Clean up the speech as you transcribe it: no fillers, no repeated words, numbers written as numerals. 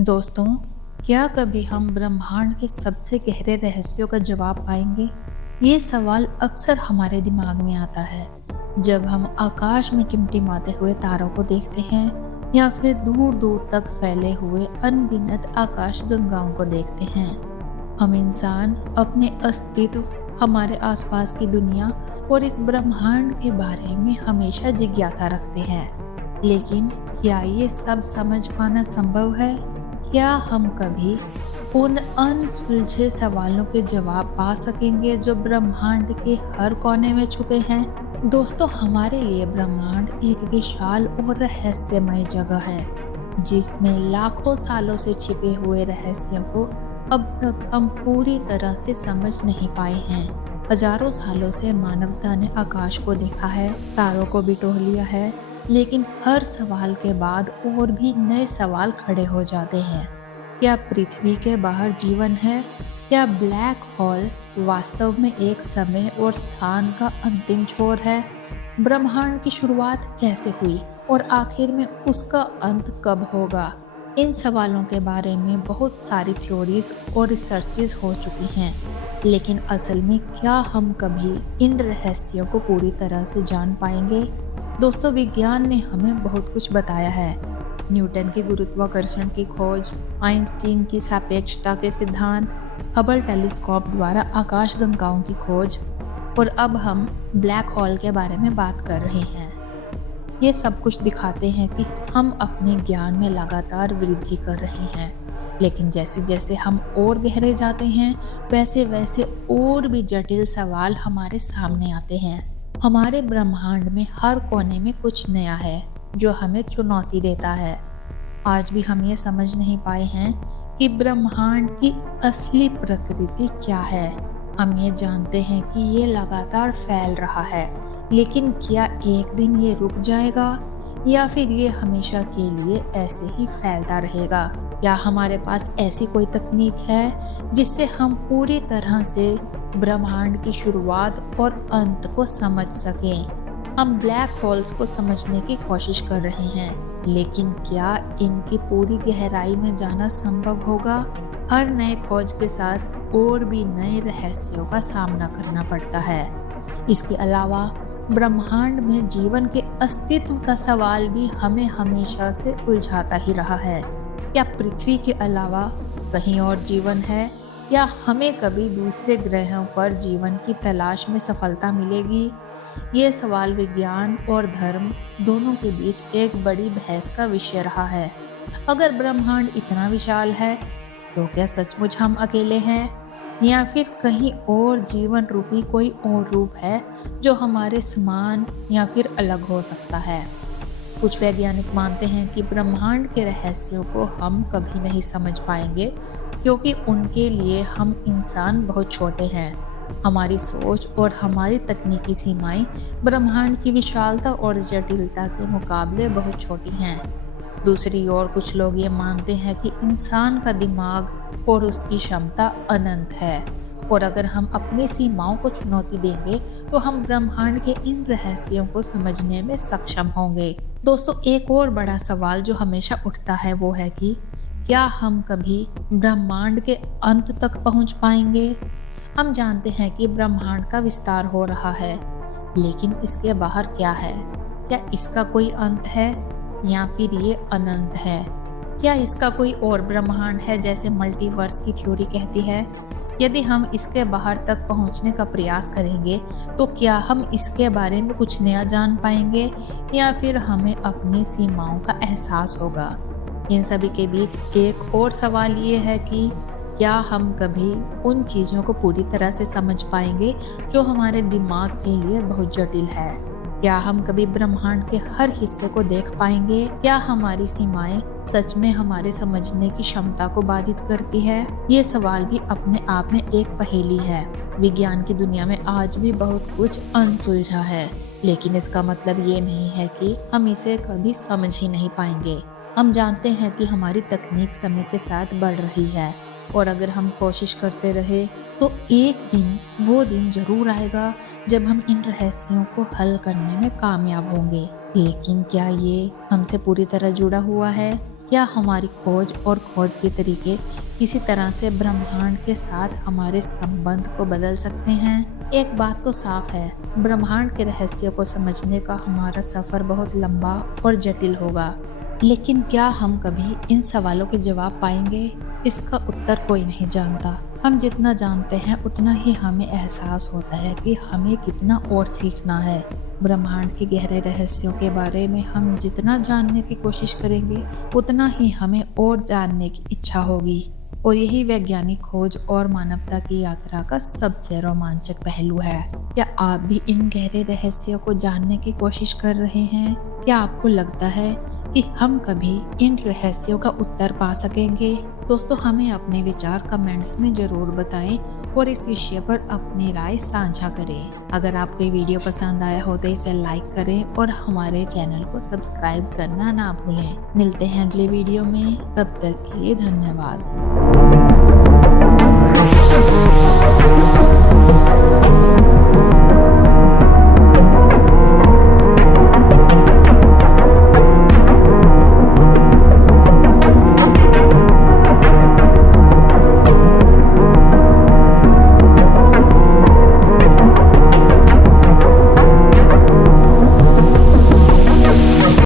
दोस्तों, क्या कभी हम ब्रह्मांड के सबसे गहरे रहस्यों का जवाब पाएंगे? ये सवाल अक्सर हमारे दिमाग में आता है जब हम आकाश में टिमटिमाते हुए तारों को देखते हैं या फिर दूर दूर तक फैले हुए अनगिनत आकाश गंगाओं को देखते हैं। हम इंसान अपने अस्तित्व, हमारे आसपास की दुनिया और इस ब्रह्मांड के बारे में हमेशा जिज्ञासा रखते हैं, लेकिन क्या ये सब समझ पाना संभव है? क्या हम कभी उन अनसुलझे सवालों के जवाब पा सकेंगे जो ब्रह्मांड के हर कोने में छुपे हैं? दोस्तों, हमारे लिए ब्रह्मांड एक विशाल और रहस्यमय जगह है जिसमें लाखों सालों से छिपे हुए रहस्यों को अब तक हम पूरी तरह से समझ नहीं पाए हैं। हजारों सालों से मानवता ने आकाश को देखा है, तारों को भी टोह लिया है, लेकिन हर सवाल के बाद और भी नए सवाल खड़े हो जाते हैं। क्या पृथ्वी के बाहर जीवन है? क्या ब्लैक होल वास्तव में एक समय और स्थान का अंतिम छोर है? ब्रह्मांड की शुरुआत कैसे हुई और आखिर में उसका अंत कब होगा? इन सवालों के बारे में बहुत सारी थ्योरीज और रिसर्चेस हो चुकी हैं, लेकिन असल में क्या हम कभी इन रहस्यों को पूरी तरह से जान पाएंगे? दोस्तों, विज्ञान ने हमें बहुत कुछ बताया है। न्यूटन की गुरुत्वाकर्षण की खोज, आइंस्टीन की सापेक्षता के सिद्धांत, हबल टेलीस्कोप द्वारा आकाशगंगाओं की खोज, और अब हम ब्लैक होल के बारे में बात कर रहे हैं। ये सब कुछ दिखाते हैं कि हम अपने ज्ञान में लगातार वृद्धि कर रहे हैं, लेकिन जैसे जैसे हम और गहरे जाते हैं वैसे वैसे और भी जटिल सवाल हमारे सामने आते हैं। हमारे ब्रह्मांड में हर कोने में कुछ नया है जो हमें चुनौती देता है। आज भी हम ये समझ नहीं पाए हैं कि ब्रह्मांड की असली प्रकृति क्या है। हम ये जानते हैं कि ये लगातार फैल रहा है, लेकिन क्या एक दिन ये रुक जाएगा या फिर ये हमेशा के लिए ऐसे ही फैलता रहेगा? क्या हमारे पास ऐसी कोई तकनीक है जिससे हम पूरी तरह से ब्रह्मांड की शुरुआत और अंत को समझ सकें? हम ब्लैक होल्स को समझने की कोशिश कर रहे हैं, लेकिन क्या इनकी पूरी गहराई में जाना संभव होगा? हर नए खोज के साथ और भी नए रहस्यों का सामना करना पड़ता है। इसके अलावा ब्रह्मांड में जीवन के अस्तित्व का सवाल भी हमें हमेशा से उलझाता ही रहा है। क्या पृथ्वी के अलावा कहीं और जीवन है, या हमें कभी दूसरे ग्रहों पर जीवन की तलाश में सफलता मिलेगी? ये सवाल विज्ञान और धर्म दोनों के बीच एक बड़ी बहस का विषय रहा है। अगर ब्रह्मांड इतना विशाल है तो क्या सचमुच हम अकेले हैं, या फिर कहीं और जीवन रूपी कोई और रूप है जो हमारे समान या फिर अलग हो सकता है? कुछ वैज्ञानिक मानते हैं कि ब्रह्मांड के रहस्यों को हम कभी नहीं समझ पाएंगे, क्योंकि उनके लिए हम इंसान बहुत छोटे हैं। हमारी सोच और हमारी तकनीकी सीमाएं ब्रह्मांड की विशालता और जटिलता के मुकाबले बहुत छोटी हैं। दूसरी ओर कुछ लोग ये मानते हैं कि इंसान का दिमाग और उसकी क्षमता अनंत है, और अगर हम अपनी सीमाओं को चुनौती देंगे तो हम ब्रह्मांड के इन रहस्यों को समझने में सक्षम होंगे। दोस्तों, एक और बड़ा सवाल जो हमेशा उठता है वो है कि क्या हम कभी ब्रह्मांड के अंत तक पहुंच पाएंगे? हम जानते हैं कि ब्रह्मांड का विस्तार हो रहा है, लेकिन इसके बाहर क्या है? क्या इसका कोई अंत है या फिर ये अनंत है? क्या इसका कोई और ब्रह्मांड है जैसे मल्टीवर्स की थ्योरी कहती है? यदि हम इसके बाहर तक पहुंचने का प्रयास करेंगे तो क्या हम इसके बारे में कुछ नया जान पाएंगे, या फिर हमें अपनी सीमाओं का एहसास होगा? इन सभी के बीच एक और सवाल ये है कि क्या हम कभी उन चीज़ों को पूरी तरह से समझ पाएंगे जो हमारे दिमाग के लिए बहुत जटिल है? क्या हम कभी ब्रह्मांड के हर हिस्से को देख पाएंगे? क्या हमारी सीमाएं सच में हमारे समझने की क्षमता को बाधित करती है? ये सवाल भी अपने आप में एक पहेली है। विज्ञान की दुनिया में आज भी बहुत कुछ अनसुलझा है, लेकिन इसका मतलब ये नहीं है कि हम इसे कभी समझ ही नहीं पाएंगे। हम जानते हैं कि हमारी तकनीक समय के साथ बढ़ रही है, और अगर हम कोशिश करते रहे तो एक दिन वो दिन जरूर आएगा जब हम इन रहस्यों को हल करने में कामयाब होंगे। लेकिन क्या ये हमसे पूरी तरह जुड़ा हुआ है? क्या हमारी खोज और खोज के तरीके किसी तरह से ब्रह्मांड के साथ हमारे संबंध को बदल सकते हैं? एक बात तो साफ है, ब्रह्मांड के रहस्यों को समझने का हमारा सफर बहुत लंबा और जटिल होगा। लेकिन क्या हम कभी इन सवालों के जवाब पाएंगे? इसका उत्तर कोई नहीं जानता। हम जितना जानते हैं उतना ही हमें एहसास होता है कि हमें कितना और सीखना है। ब्रह्मांड के गहरे रहस्यों के बारे में हम जितना जानने की कोशिश करेंगे उतना ही हमें और जानने की इच्छा होगी। और यही वैज्ञानिक खोज और मानवता की यात्रा का सबसे रोमांचक पहलू है। क्या आप भी इन गहरे रहस्यों को जानने की कोशिश कर रहे हैं? क्या आपको लगता है कि हम कभी इन रहस्यों का उत्तर पा सकेंगे? दोस्तों, हमें अपने विचार कमेंट्स में जरूर बताएं और इस विषय पर अपनी राय साझा करें। अगर आपको ये वीडियो पसंद आया हो तो इसे लाइक करें और हमारे चैनल को सब्सक्राइब करना ना भूलें। मिलते हैं अगले वीडियो में, तब तक के लिए धन्यवाद।